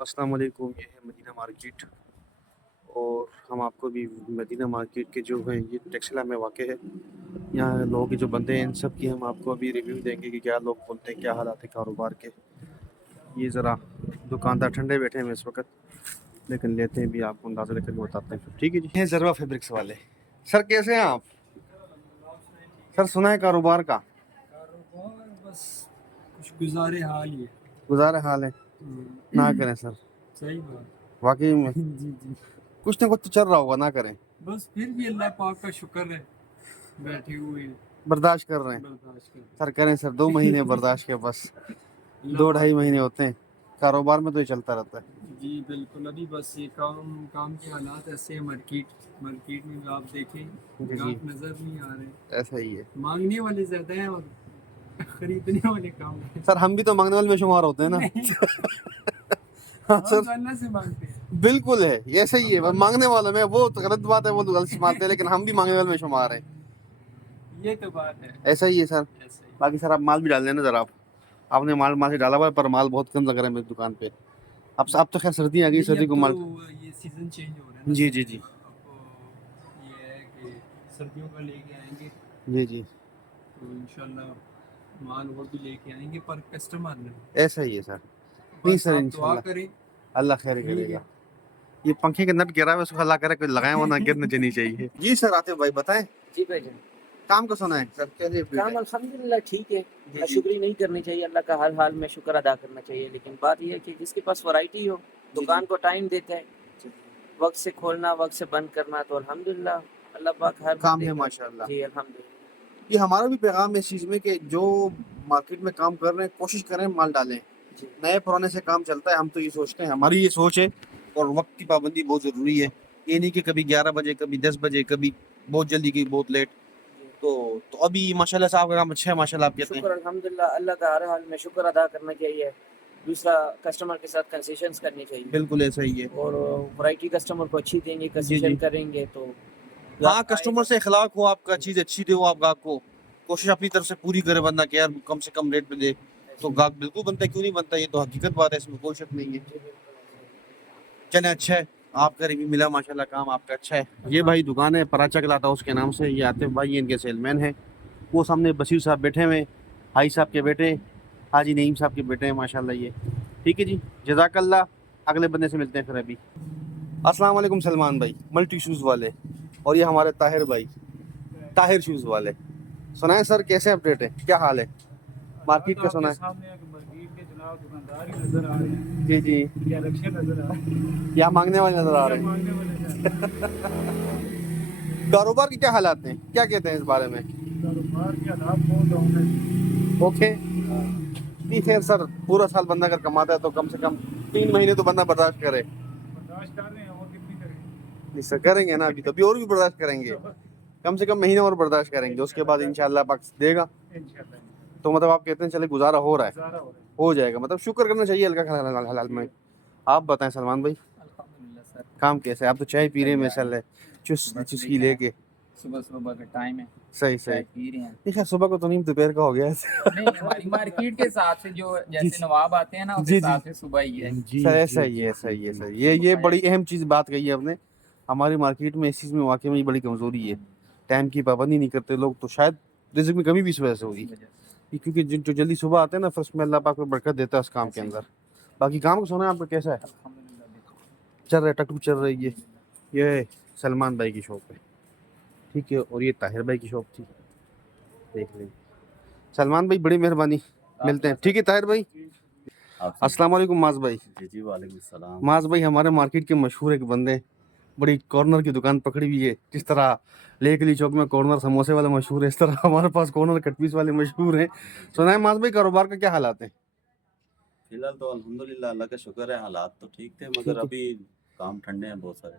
अस्सलाम वालेकुम। ये है मदीना मार्केट और हम आपको भी मदीना मार्केट के जो है ये टेक्सला में वाक़ है, यहाँ लोगों के जो बंदे हैं इन सब की हम आपको अभी रिव्यू देंगे कि क्या लोग बोलते हैं, क्या हालात है कारोबार के। ये ज़रा दुकानदार ठंडे बैठे हैं इस वक्त, लेकिन लेते हैं भी आपको अंदाज़ा लेकर बताते हैं। ठीक है जी। ये ज़रवा फैब्रिक्स वाले सर, कैसे हैं आप? सर सुना है कारोबार का? कारोबार बस कुछ गुजारे हाल ही है। गुजारे हाल है ना करें सर, सही बात। वाकई में जी जी, कुछ ना कुछ तो चल रहा होगा, ना करें। बस फिर भी अल्लाह पाक का शुक्र है, बैठे हुए हैं, बर्दाश्त कर रहे हैं बर्दाश्त कर सर, करें सर। 2 महीने बर्दाश्त के बस, अल्लाह 2-2.5 पाक। महीने होते हैं कारोबार में, तो ये चलता रहता है। जी बिल्कुल, अभी बस ये काम के हालात ऐसे हैं। मार्केट में आप देखें, जी जी, ग्राहक नजर नहीं आ रहे, ऐसा ही है मांगने वाले ज्यादा हैं और खरीदने वाले कम हैं। सर। हम भी तो मांगने वाले में शुमार होते हैं ना। नहीं, हाँ हम सर, तो अल्लाह से मांगते हैं। बिल्कुल है, ये सही है। मांगने वाले में वो तो गलत बात है, वो तो गलत मानते हैं, लेकिन हम भी मांगने वाले में शुमार हैं। ये तो बात है। ऐसा ही है सर। ऐसे ही। बाकी सर आप माल भी डाल देना जरा। आपने माल से डाला हुआ है, पर माल बहुत कम लग रहा है मेरी दुकान पे। अब तो खैर सर्दी आ गई, नहीं, सर्दी अब को तो माल। ये सीजन चेंज हो रहा है ना। जी जी जी अब ये है कि सर्दियों का लेके आएंगे जी जी, तो इंशाल्लाह माल और भी लेके आएंगे, पर कस्टमर ने ऐसा ही है सर। नहीं बस सर, आप दुआ इंशाल्लाह करें। अल्लाह खैर ठीक करेगा। है। ये पंखे के नट गिरा है, उसको अल्लाह करे कोई लगाए, वरना गिरना चाहिए चाहिए। जी सर, आतिफ भाई बताएं, जी भाईजान, काम का सुना है सर, कैसे अपडेट काम है? अल्हम्दुलिल्लाह ठीक है। जी जी नाशुक्री नहीं करनी चाहिए, अल्लाह का हर हाल में शुक्र अदा करना चाहिए। लेकिन बात यह है कि जिसके पास वैरायटी हो, जी दुकान जी को टाइम देता है, जी, वक्त से खोलना वक्त से बंद करना, तो अल्हम्दुलिल्लाह अल्लाह पाक हर काम बंदे है को। माशाल्लाह। जी अल्हम्दुलिल्लाह। ये हमारा भी पैगाम है इस चीज़ में कि जो मार्केट में काम कर रहे हैं, कोशिश करें माल डालें। जी नए पुराने से काम चलता है, हम तो ये सोचते हैं, हमारी ये सोच है। और वक्त की पाबंदी बहुत ज़रूरी है। ये नहीं कि कभी 11 बजे, कभी 10 बजे, कभी बहुत जल्दी, कभी बहुत लेट। जी, तो अभी माशाल्लाह से आपका काम अच्छा है, माशाल्लाह आप कहते हैं। शुक्र अल्हम्दुलिल्लाह, अल्लाह का हर हाल में शुक्र अदा करना चाहिए। दूसरा, कस्टमर के साथ कंसेशंस करनी चाहिए, बिल्कुल ऐसा ही है। और वैरायटी कस्टमर को अच्छी देंगे, जी कंसेशन जी, करेंगे तो हाँ, ग्राहक कस्टमर आएगा। से इखलाक हो आपका, चीज़ अच्छी दे वो आप गाहक को। कोशिश अपनी तरफ से पूरी करे बंदा कि यार कम से कम रेट पे दे, तो गाहक बिल्कुल बनता है, क्यों नहीं बनता। ये तो हकीकत बात है, इसमें कोई शक नहीं है। जी बिल्कुल ऐसे ही। चले, अच्छा है, आपका रिव्यू मिला माशाल्लाह, काम आपका अच्छा है। ये भाई दुकान है पराचा कलाता उसके नाम से, ये आतिफ भाई ये इनके सेलमैन हैं। वो सामने बशीर साहब बैठे हुए हैं, हाई साहब के बेटे, हाजी नईम साहब के बेटे हैं माशाल्लाह ये। ठीक है जी, जज़ाकल्लाह। अगले बंदे से मिलते हैं फिर अभी। अस्सलाम वालेकुम सलमान भाई, मल्टी शूज़ वाले। और ये हमारे ताहिर भाई, ताहिर शूज़ वाले। सुनाए सर, कैसे अपडेट है, क्या हाल है मार्केट का? सुना है सामने मार्केट के जनाब दुकानदार ही नजर आ रहे हैं, जी जी, या रक्शे नजर आ रहे हैं, या मांगने वाले नजर आ या रहे हैं। मांगने वाले। कारोबार के क्या हालात हैं, क्या कहते हैं इस बारे में? कारोबार के हालात बहुत डाउन है। ओके, नहीं खैर सर, पूरा साल बंदा अगर कमाता है तो कम से कम 3 महीने तो बंदा बर्दाश्त करे। बर्दाश्त कर रहे हैं, और कितनी करें। नहीं सर, करेंगे ना, अभी और भी बर्दाश्त करेंगे, कम से कम महीने और बर्दाश्त करेंगे, उसके बाद इंशाल्लाह पाक देगा। इंशाल्लाह तो मतलब आप कहते हैं चले गुजारा हो रहा है, गुजारा हो रहा है। हो जाएगा, मतलब शुक्र करना चाहिए हल्का हलाल में। आप बताएं सलमान भाई, अल्हम्दुलिल्लाह सर, काम कैसे है? आप तो चाय पी रहे हैं बढ़िया है। माशाल्लाह, बस चुस्की देख रहे हैं, लेके। सुबह सुबह का टाइम है, सही चाय सही, पी रहे हैं। नहीं खैर सुबह को तो नहीं, दोपहर का हो गया है। नहीं, हमारी मार्केट के हिसाब से जो जी जैसे नवाब आते हैं ना, उस जी जी, हिसाब से सुबह ही है। सर ऐसा ही है, सही है सर। ये बड़ी अहम चीज़ बात कही है आपने। हमारी मार्केट में इस चीज़ में वाकई में ये बड़ी कमज़ोरी है, टाइम की पाबंदी नहीं करते लोग, तो शायद रिज़्क में कमी भी इस वजह से होगी। इसी वजह से क्योंकि जो जल्दी सुबह आते हैं ना, फर्स्ट में अल्लाह पाक में बरकत देता है उस काम के ऐसे ही अंदर। बाकी काम को सुना है आपका कैसा है? अल्हम्दुलिल्लाह देखो, चल रहा है, टकटुक चल रही है। अल्हम्दुलिल्लाह। ये सलमान भाई की शॉप है, ठीक है, और ये ताहिर भाई की शॉप थी, देख लेंगे। सलमान भाई बड़ी मेहरबानी, मिलते हैं, ठीक है ताहिर भाई। अस्सलाम वालेकुम माज भाई। जी जी, वालेकुम सलाम। माज भाई हमारे मार्केट के मशहूर एक बंदे, बड़ी कॉर्नर की दुकान पकड़ी हुई है। जिस तरह लेक अली चौक में कॉर्नर समोसे वाले मशहूर है, इस तरह हमारे पास कॉर्नर कटपीस वाले मशहूर हैं। सुना है माज भाई कारोबार का क्या हालात है? फिलहाल तो अल्हम्दुलिल्लाह अल्लाह का शुक्र है, हालात तो ठीक थे, मगर ठीक है अभी काम ठंडे हैं बहुत सारे।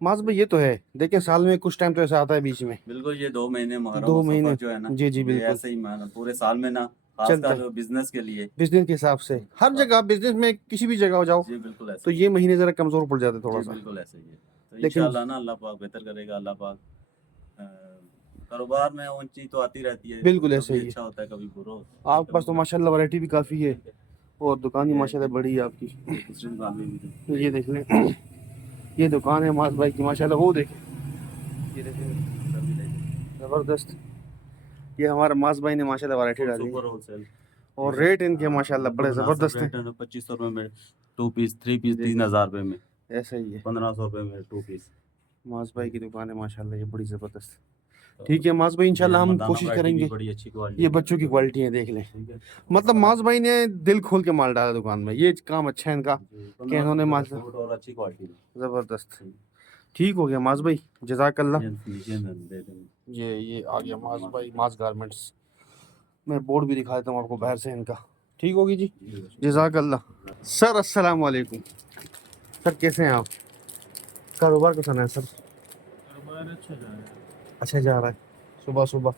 माज भाई, ये तो है, देखिए साल में कुछ टाइम तो ऐसा आता है बीच में, बिल्कुल, ये 2 महीने मुहर्रम 2 और महीने, सफ़र जो है ना, जी जी ये बिल्कुल, ऐसे ही माना पूरे साल में ना, चलता है खासकर बिजनेस के लिए। बिजनेस के हिसाब से। हर जगह बिजनेस में किसी भी जगह हो जाओ, जी बिल्कुल ऐसे तो ही ये है। महीने ज़रा कमज़ोर पड़ जाते थोड़ा जी सा, बिल्कुल ऐसे ही है। तो लेकिन इंशाल्लाह ना अल्लाह पाक बेहतर करेगा। अल्लाह पाक कारोबार में ऊंची तो आती रहती है, बिल्कुल ऐसा कभी ही है। अच्छा होता है, कभी बुरा होता है, आपके कभी पास तो बुरा। माशाल्लाह वैरायटी भी काफ़ी है, ठीक है। اور دکان بھی ماشاءاللہ بڑی ہے آپ کی. دوسری دکان میں بھی یہ دیکھ لیں, یہ دکان ہے معاذ بھائی کی ماشاءاللہ. وہ دیکھیں, یہ دیکھیں زبردست. یہ ہمارا معاذ بھائی نے ماشاءاللہ ویرائٹی ڈالی سپر ہول سیل اور ریٹ ان کے ماشاءاللہ بڑے زبردست ہیں. 2500 روپے میں 2 پیس 3 پیس 3000 روپے میں, ایسا ہی ہے 1500 روپے میں 2 پیس. معاذ بھائی کی دکان ہے ماشاءاللہ, یہ بڑی زبردست. ٹھیک ہے معاذ بھائی, انشاءاللہ ہم کوشش کریں گے. بڑی اچھی کوالٹی. یہ بچوں کی کوالٹی ہے, دیکھ لیں. مطلب معاذ بھائی نے دل کھول کے مال ڈالا دکان میں. یہ کام اچھا ہے ان کا کہ انہوں نے مال اور اچھی کوالٹی زبردست. ٹھیک ہو گیا معاذ بھائی, جزاک اللہ. دے دیں. یہ آ گیا معاذ بھائی, معاذ گارمنٹس. میں بورڈ بھی دکھا دیتا ہوں آپ کو باہر سے ان کا. ٹھیک ہوگی جی, جزاک اللہ. سر السلام علیکم. سر کیسے ہیں آپ؟ کاروبار کیسا ہے سر؟ اچھا جا رہا ہے, صبح صبح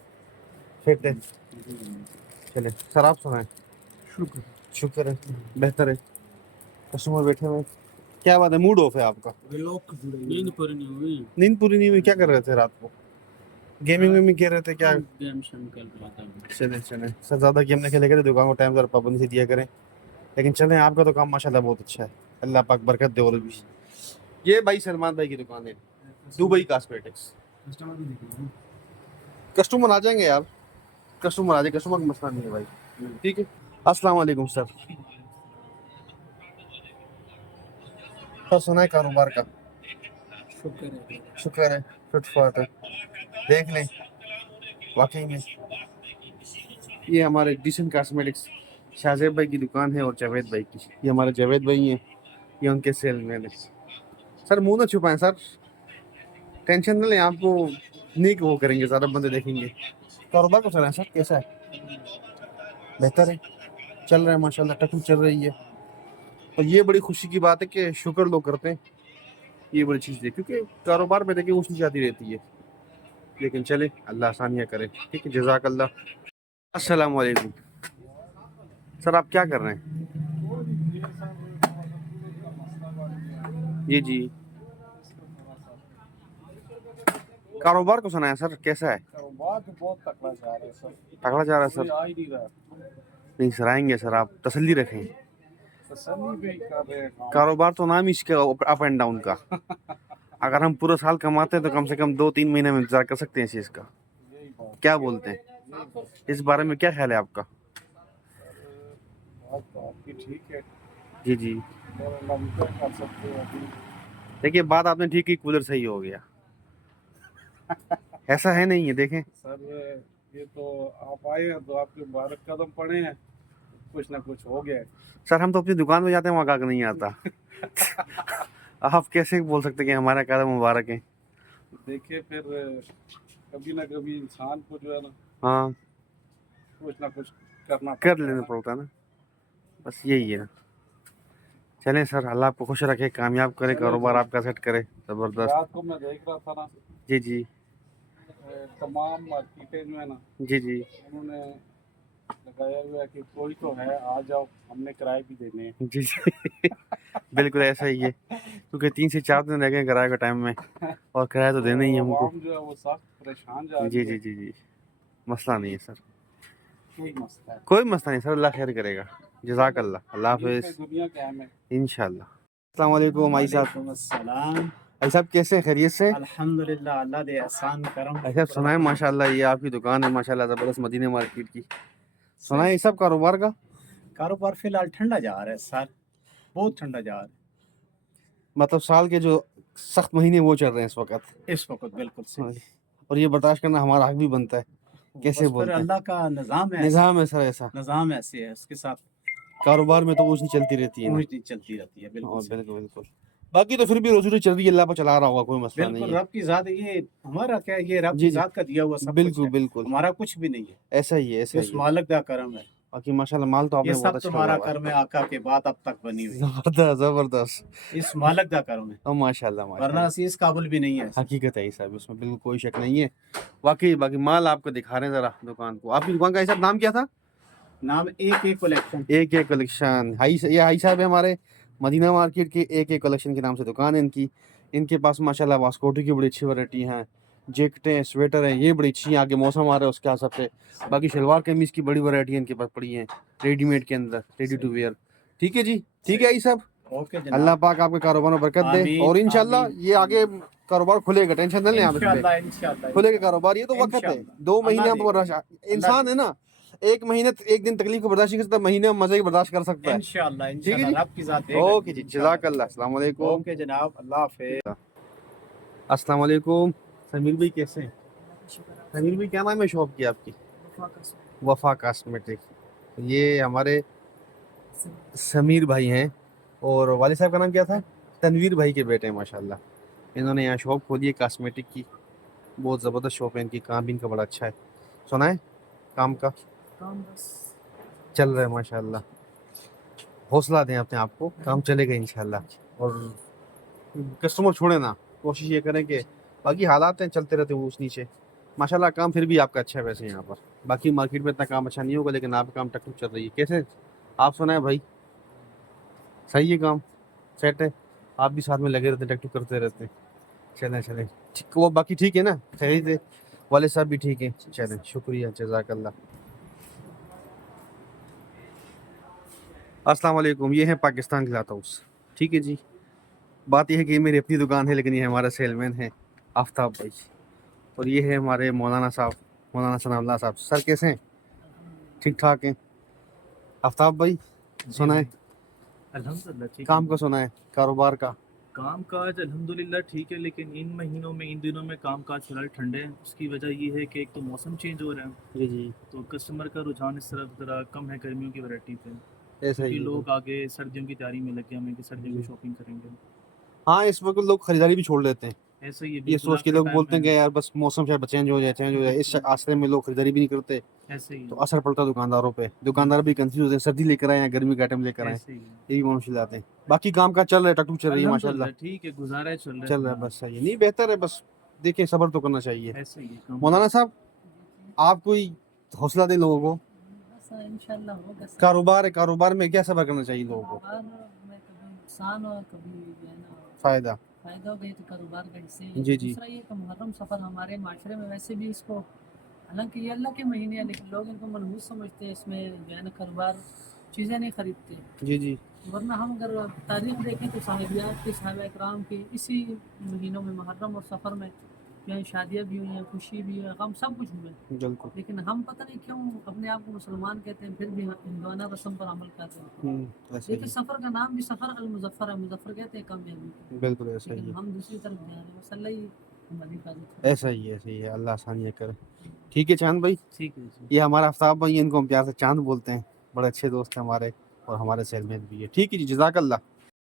فٹ ہے. چلے سر, آپ سنائیں. شکر ہے, بہتر ہے. کسٹمر بیٹھے ہوئے, کیا بات ہے, موڈ آف ہے آپ کا؟ نیند پوری نہیں ہوئی. نیند پوری نہیں ہوئی, کیا کر رہے تھے رات کو؟ گیمنگ ویمنگ کر رہے تھے کیا؟ گیم شم کر رہا تھا. چلیں سر, زیادہ گیم نہ کھیلے کریں, دکان کو ٹائم ذرا پابندی سے دیا کریں. لیکن چلیں, آپ کا تو کام ماشاءاللہ بہت اچھا ہے, اللہ پاک برکت دے. اور بھی یہ بھائی سلمان بھائی کی دکان ہے, دبئی کاسمیٹکس. کسٹمر آ جائیں گے یار, کسٹمر آ جائیں, کسٹمر کا مسئلہ نہیں ہے بھائی. ٹھیک ہے, السلام علیکم سر. سر سنا ہے کاروبار کا؟ شکر ہے, فٹ فاٹ ہے. دیکھ لیں واقعی میں یہ ہمارے ڈیسنٹ کاسمیٹکس شاہزیب بھائی کی دکان ہے اور جاوید بھائی کی. یہ ہمارے جاوید بھائی ہیں, یہ ان کے سیل مین ہیں. سر منہ نہ چھپائیں سر, ٹینشن نہ لیں, آپ کو نیک وہ کریں گے, زیادہ بندے دیکھیں گے. کاروبار کو چل رہا ہے سر, کیسا ہے؟ بہتر ہے, چل رہا ہے ماشاءاللہ, ٹکو چل رہی ہے. اور یہ بڑی خوشی کی بات ہے کہ شکر لوگ کرتے ہیں, یہ بڑی چیز ہے. کیونکہ کاروبار میں دیکھیں اونچ نیچ آتی رہتی ہے, لیکن چلے اللہ آسانیاں کرے. ٹھیک ہے, جزاک اللہ. السلام علیکم سر, آپ کیا کر رہے ہیں؟ جی کاروبار کو سنا ہے سر, کیسا ہے؟ کاروبار تو بہت تکڑا جا رہا ہے سر. تگڑا جا رہا ہے کوئی سر؟ آ ہی نہیں رہا. نہیں سر, آئیں گے سر, آپ تسلی رکھیں. تسلی بھی کر رہے ہیں کام. کاروبار تو نام ہی اس کے اپ اینڈ ڈاؤن کا. اگر ہم پورا سال کماتے ہیں تو کم سے کم 2-3 مہینے میں انتظار کر سکتے ہیں اس چیز کا. یہی بات کیا بولتے ہیں اس بارے میں, کیا خیال ہے آپ کا؟ بات تو آپ کی ٹھیک ہے, جی اور اللہ کیا کر سکتے ہیں ابھی. دیکھیے, بات آپ نے ٹھیک کی, کولر صحیح ہو گیا. ایسا ہے نہیں ہے, دیکھیں سر یہ تو آپ آئے ہیں تو آپ کے مبارک قدم پڑے ہیں, کچھ نہ کچھ ہو گیا ہے. سر, ہم تو اپنی دکان پہ جاتے ہیں, وہاں گاہک نہیں آتا. آپ کیسے بول سکتے کہ ہمارا قدم مبارک ہے؟ دیکھیے پھر کبھی نہ کبھی انسان کو جو ہے نا ہاں, کچھ نہ کچھ کرنا کر پڑتا ہے لینا نا. پڑتا ہے نا, بس یہی ہے نا. چلیں سر, اللہ آپ کو خوش رکھے, کامیاب کرے, کاروبار آپ کا سیٹ کرے. زبردست. رات کو میں دیکھ رہا تھا نا, جی تمام مارکیٹیں جو ہے نا, جی انہوں نے لگایا ہوا ہے کہ کوئی تو ہے, آ جاؤ, ہم نے کرائے بھی دینے ہیں. جی بالکل ایسا ہی ہے, کیونکہ 3 سے 4 دن رہ گئے کرایہ کا ٹائم میں, اور کرایہ تو دینا ہی ہے ہم کو. عوام جو ہے وہ سخت پریشان جا جی رہی ہے. جی مسئلہ نہیں ہے سر, یہی مسئلہ ہے. کوئی مسئلہ نہیں سر, اللہ خیر کرے گا. جزاک اللہ, اللہ یہ حافظ. دنیا کا اہم ہے. انشاءاللہ. السلام علیکم آئی صاحب. وعلیکم السلام. آئی صاحب کیسے ہیں, خیریت سے؟ الحمدللہ, اللہ دے احسان کرم. آئی صاحب سنائیں, ماشاءاللہ یہ آپ کی دکان ہے ماشاءاللہ زبردست, مدینہ مارکیٹ کی. سنائیں یہ سب کاروبار کا. کاروبار فی الحال ٹھنڈا جا رہا ہے سر, بہت ٹھنڈا جا رہا ہے مطلب سال کے جو سخت مہینے وہ چل رہے ہیں اس وقت, اس وقت. بالکل صحیح. اور یہ برداشت کرنا ہمارا حق بھی بنتا ہے. کیسے بس پھر بولتے ہیں, اللہ کا نظام ہے. نظام ہے سر ایسا. نظام ایسے ہے, اس کے ساتھ کاروبار میں تو اونچ نیچ چلتی رہتی ہے نا. اونچ نیچ چلتی رہتی ہے. بالکل صحیح. بالکل. باقی تو پھر بھی روزی چل رہی ہے, اللہ پر چلا رہا ہوگا, کوئی مسئلہ نہیں بالکل ہے. رب کی ذات, یہ ہمارا کیا ہے, یہ رب جی کی ذات کا دیا ہوا سب کچھ ہے. بالکل ہمارا کچھ بھی نہیں ہے, ایسا ہی ہے, ایسا اس ہی ہے. مالک دا کرم ہے. باقی ماشاءاللہ مال تو آپ یہ نے بہت سب اچھا تمہارا لگا. کرم ہے, آقا کے بعد اب تک بنی ہوئی. زبردست. اس مالک دا کرم ہے, ماشاءاللہ ورنہ اسی اس قابل بھی نہیں ہے. حقیقت ہے صاحب, اس میں بالکل کوئی شک نہیں ہے. باقی مال آپ کو دکھا رہے ہیں ذرا دکان کو. آپ کی دکان کا صاحب نام کیا تھا؟ نام ایک کلیکشن. ایک کلیکشن. یہ ہائی صاحب ہے ہمارے مدینہ مارکیٹ کے, ایک کلیکشن کے نام سے دکان ہے ان کی. ان کے پاس ماشاءاللہ واسکوٹی کی بڑی اچھی ورائٹی ہیں, جیکٹیں, سویٹر ہیں, یہ بڑی اچھی ہیں. آگے موسم آ رہا ہے اس کے حساب سے. باقی شلوار قمیض کی بڑی ورائٹی ان کے پاس پڑی ہیں, ریڈی میڈ کے اندر, ریڈی ٹو ویئر. ठीक है जी, ठीक है ये सब। ओके अल्लाह जनाब, पाक आपके कारोबार में बरकत दे आमीन, और इंशाल्लाह आमीन। ये आगे कारोबार खुलेगा, टेंशन नहीं लें आप इसमें, इंशाल्लाह इंशाल्लाह खुलेगा कारोबार। ये तो वक्त है, इंशाल्लाह। 2 महीने अल्लाह आप बर्दाश्त, इंसान है ना, एक महीने एक दिन तकलीफ को बर्दाश्त नहीं कर सकता, महीने में मजे की बर्दाश्त कर सकता है। इंशाल्लाह ठीक है जी, इंशाल्लाह आपकी जात देगा ओके जी, जी, इंशाल्लाह। जज़ाकल्लाह, अस्सलाम वालेकुम। ओके जनाब, अल्लाह हाफिज़। अस्सलाम वालेकुम। समीर भाई कैसे हैं? समीर भाई क्या नाम है शॉप की आपकी? वफा कॉस्मेटिक। ये हमारे समीर भाई हैं और वाले साहब का नाम क्या था? तनवीर भाई के बेटे हैं माशाल्लाह। इन्होंने यहाँ शॉप खोली है कॉस्मेटिक की, बहुत ज़बरदस्त शॉप है इनकी, काम भी इनका बड़ा अच्छा है। सुना है काम का चल रहा है माशाल्लाह, हौसला दें अपने आप को, काम चलेगा इंशाल्लाह। और कस्टमर छोड़े ना, कोशिश ये करें कि बाकी हालात हैं चलते रहते हैं ऊंच नीचे, माशाल्लाह काम फिर भी आपका अच्छा है वैसे यहाँ पर। बाकी मार्केट में इतना काम अच्छा नहीं होगा लेकिन आपका काम टक चल रही है। कैसे आप सुनाए भाई, सही है काम सेट है? आप भी साथ में लगे रहते हैं, टक करते रहते हैं। चलें चलें ठीक, वो बाकी ठीक है ना, सही थे वाले साहब भी ठीक है। चलें शुक्रिया, जज़ाकल्लाह। अस्सलाम वालेकुम। ये है पाकिस्तान क्लॉथ हाउस, ठीक है जी। बात यह है कि ये मेरी अपनी दुकान है लेकिन ये हमारा सेलमैन है आफ्ताब भाई, और ये है हमारे मौलाना साहब, मौलाना सनाउल्लाह साहब। सर कैसे हैं? ठीक ठाक हैं। आफ्ताब भाई सुनाए अल्हम्दुलिल्लाह ठीक काम है। का, सुनाए कारोबार का? काम काज अल्हम्दुलिल्लाह ठीक है, लेकिन इन महीनों में, इन दिनों में काम काज फिलहाल ठंडे हैं। उसकी वजह ये है कि एक तो मौसम चेंज हो रहा है, जी जी, तो कस्टमर का रुझान इस तरफ ज़रा कम है गर्मियों की वैरायटी पे, ऐसा ही क्योंकि है। लोग आगे सर्दियों की तैयारी में लगे हमें कि सर्दियों की शॉपिंग करेंगे। हाँ इस वक्त लोग खरीदारी भी छोड़ देते हैं, ऐसे ही ये बिल्कुल सोच के आखिरी लोग टाइम बोलते हैं कि में यार बस मौसम शायद चेंज हो जाए, इस आसरे में लोग खरीदारी भी नहीं करते, ऐसे ही तो असर पड़ता है दुकानदारों पे। दुकानदार भी कंफ्यूज होते हैं, सर्दी लेकर आए या गर्मी का आइटम लेकर आए, ऐसे ही यही मुश्किल आते हैं। बाकी काम का चल रहा है, टकटू चल रही है माशाल्लाह, अल्हम्दुलिल्लाह ठीक है, गुजारा चल रहा है, चल रहा है बस। सही है, नहीं बेहतर है, बस देखिए सब्र तो करना चाहिए। ऐसे ही है काम। मौलाना साहब आप कोई हौसला दें लोगों को, इंशाल्लाह होगा सर। कारोबार है, कारोबार में क्या सब्र करना चाहिए लोगों को? कारोबार में कभी नुकसान और कभी जो है ना फायदा। फायदा हो गई तो कारोबार का हिस्से ही है। जी जी, दूसरा ये कि मुहर्रम सफ़र हमारे माशरे में वैसे भी इसको, हालांकि ये अल्लाह के महीने हैं लेकिन लोग इनको मनहूस समझते हैं, इसमें जो है ना कारोबार चीज़ें नहीं खरीदते। जी जी, वरना हम अगर तारीख देखें तो साहिबियात के, साहिबा इकराम के इसी महीनों में मुहर्रम और सफ़र में जो है शादियाँ भी हुई हैं, खुशी भी है, गम सब कुछ हुए। बिल्कुल। लेकिन हम पता नहीं क्यों अपने आप को मुसलमान कहते हैं, फिर भी हम हिंदुआना रस्म पर अमल करते हैं। ऐसा देखिए ही सफ़र का नाम भी सफ़र अल-मुज़फ़्फ़र है, मुज़फ़्फ़र कहते हैं कामयाबी को, है, बिल्कुल ऐसा ही लेकिन है, हम दूसरी तरफ जा रहे हैं। बस अल्लाह ही हमारी हिफाजत करे। ऐसा ही है, ऐसा ही है, अल्लाह आसानियाँ करे। ठीक है चांद भाई, ठीक है जी। ये हमारा आफ्ताब भाई, इनको हम प्यार से चांद बोलते हैं, बड़े अच्छे दोस्त हैं हमारे और हमारे सेलमेट भी है। ठीक है जी, जज़ाकल्लाह।